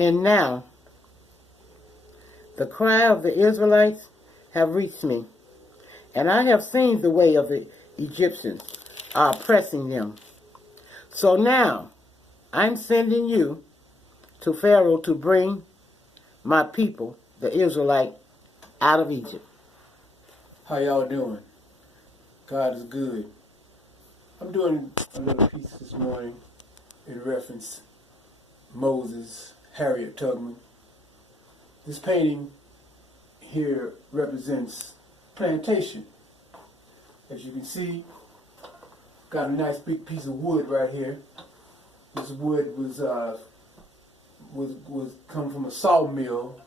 And now the cry of the Israelites have reached me, and I have seen the way of the Egyptians are oppressing them. So now I'm sending you to Pharaoh to bring my people, the Israelite, out of Egypt. How y'all doing? God is good. I'm doing a little piece this morning in reference Moses, Harriet Tubman. This painting here represents plantation. As you can see, got a nice big piece of wood right here. This wood was come from a sawmill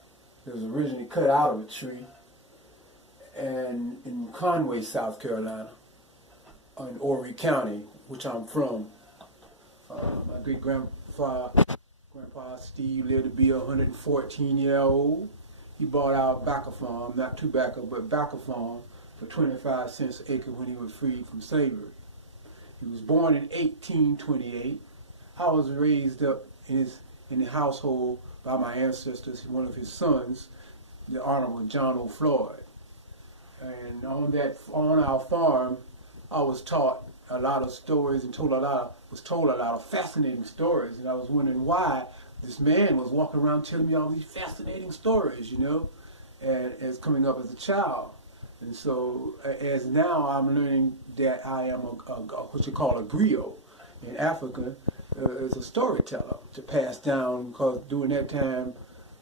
that was originally cut out of a tree, and in Conway, South Carolina, in Horry County, which I'm from. My great grandpa Steve lived to be 114-year-old. He bought out Backer Farm, not Tobacco, but Backer Farm, for 25 cents an acre when he was freed from slavery. He was born in 1828. I was raised up in the household by my ancestors, one of his sons, the Honorable John O. Floyd. And on our farm, I was taught a lot of stories and was told a lot of fascinating stories. And I was wondering why this man was walking around telling me all these fascinating stories, and as coming up as a child. And so, as now I'm learning that I am what you call a griot in Africa, is a storyteller to pass down, because during that time,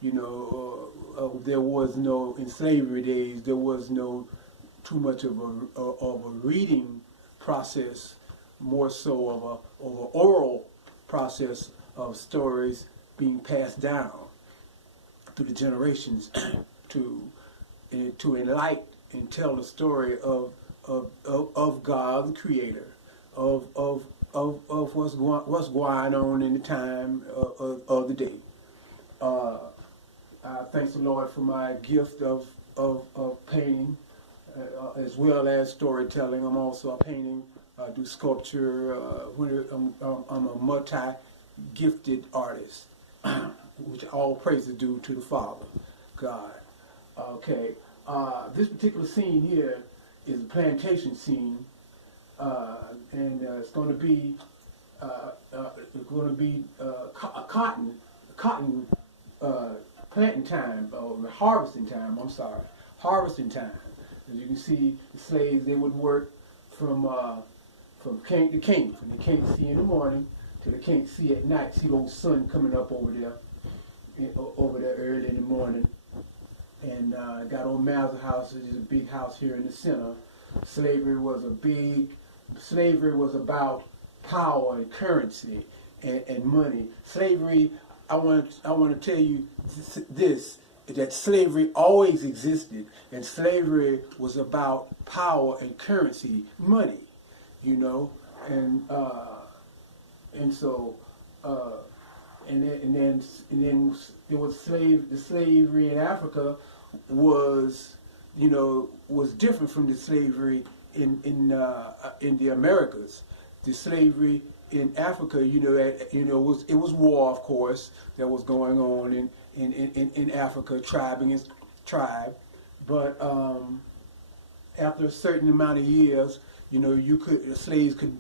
there was no, in slavery days, there was no too much of a reading process, more so of an oral process of stories being passed down through the generations to enlighten and tell the story of God, the Creator, of what's going on in the time of the day. I thank the Lord for my gift of painting, as well as storytelling. I'm also a painting. I do sculpture. I'm a multi-gifted artist, which all praise is due to the Father, God. Okay. This particular scene here is a plantation scene, and it's going to be a cotton planting time, or harvesting time. Harvesting time. As you can see, the slaves, they would work from king to king, from they can't see in the morning till they can't see at night. See the old sun coming up over there early in the morning. And got old Mazda house, which is a big house here in the center. Slavery was about power and currency and money. Slavery, I want to tell you this, that slavery always existed, and slavery was about power and currency, money, and so and then there was the slavery in Africa was different from the slavery in the Americas. The slavery in Africa, it was war, of course, that was going on in Africa, tribe against tribe. But after a certain amount of years, the slaves could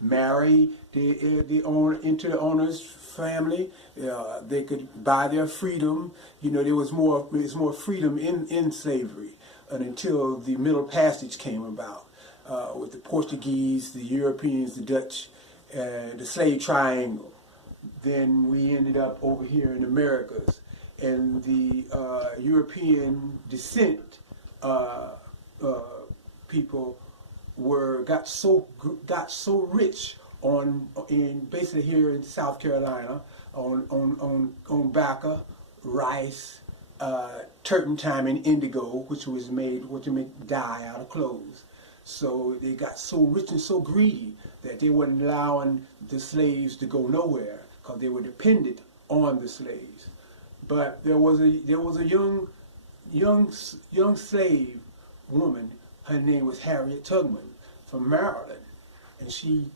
marry into the owner's family. They could buy their freedom. There was more freedom in slavery, until the Middle Passage came about, with the Portuguese, the Europeans, the Dutch, the slave triangle. Then we ended up over here in Americas, and the European descent people got so rich in basically here in South Carolina on tobacco, rice, turpentine, and indigo, which make dye out of clothes. So they got so rich and so greedy that they weren't allowing the slaves to go nowhere, because they were dependent on the slaves. But there was a young slave woman. Her name was Harriet Tubman from Maryland, and she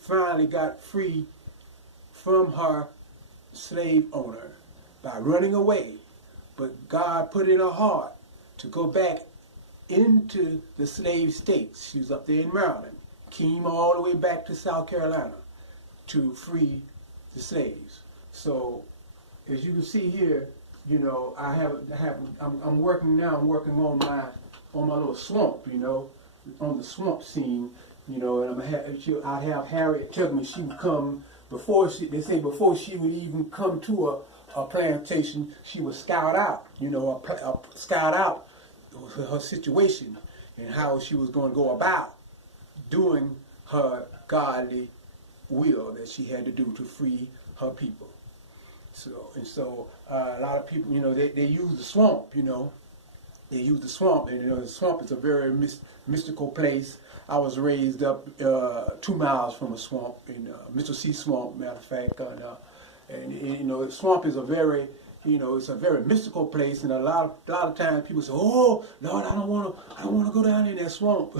finally got free from her slave owner by running away. But God put in her heart to go back into the slave states. She was up there in Maryland, came all the way back to South Carolina to free the slaves. So, as you can see here, you know, I'm working now. I'm working on my little swamp, you know, on the swamp scene, you know, and I'd have Harriet Tubman. She would come before before she would even come to a plantation, she would scout out, you know, scout out her situation and how she was going to go about doing her godly will that she had to do to free her people. So a lot of people, you know, they use the swamp, you know. They use the swamp, and you know, the swamp is a very mystical place. I was raised up 2 miles from a swamp, in Mr. C Swamp, matter of fact, and you know, the swamp is a very, you know, it's a very mystical place, and a lot of times people say, "Oh, Lord, I don't want to go down in that swamp."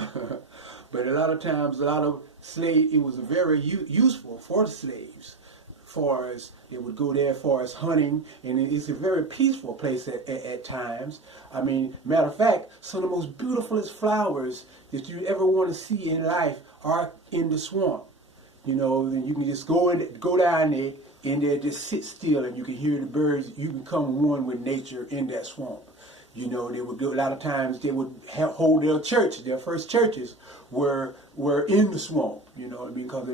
But a lot of times, a lot of slaves, it was very useful for the slaves. Far as they would go there, far as hunting, and it's a very peaceful place at times. I mean, matter of fact, some of the most beautifulest flowers that you ever want to see in life are in the swamp. You know, and you can just go down there, and there just sit still, and you can hear the birds. You can become one with nature in that swamp. You know, they would go, a lot of times they would hold their church. Their first churches were in the swamp. You know what I mean? Because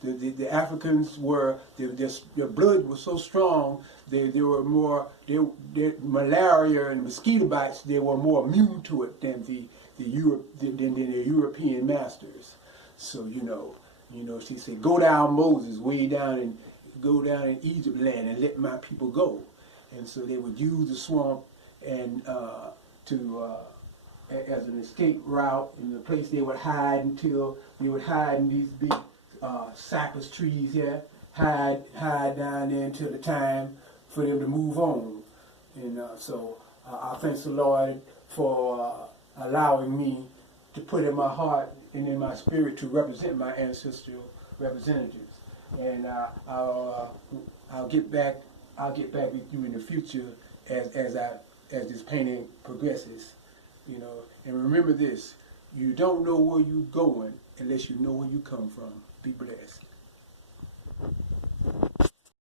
the Africans were, their blood was so strong. They were more, their malaria and mosquito bites. They were more immune to it than their European masters. So you know, she said, "Go down, Moses, go down in Egypt land and let my people go." And so they would use the swamp and as an escape route, in the place they would hide until they would hide in these big cypress trees here, hide down there until the time for them to move on. And so I thank the Lord for allowing me to put in my heart and in my spirit to represent my ancestral representatives. And I'll get back with you in the future as this painting progresses, you know. And remember this: you don't know where you're going unless you know where you come from. Be blessed.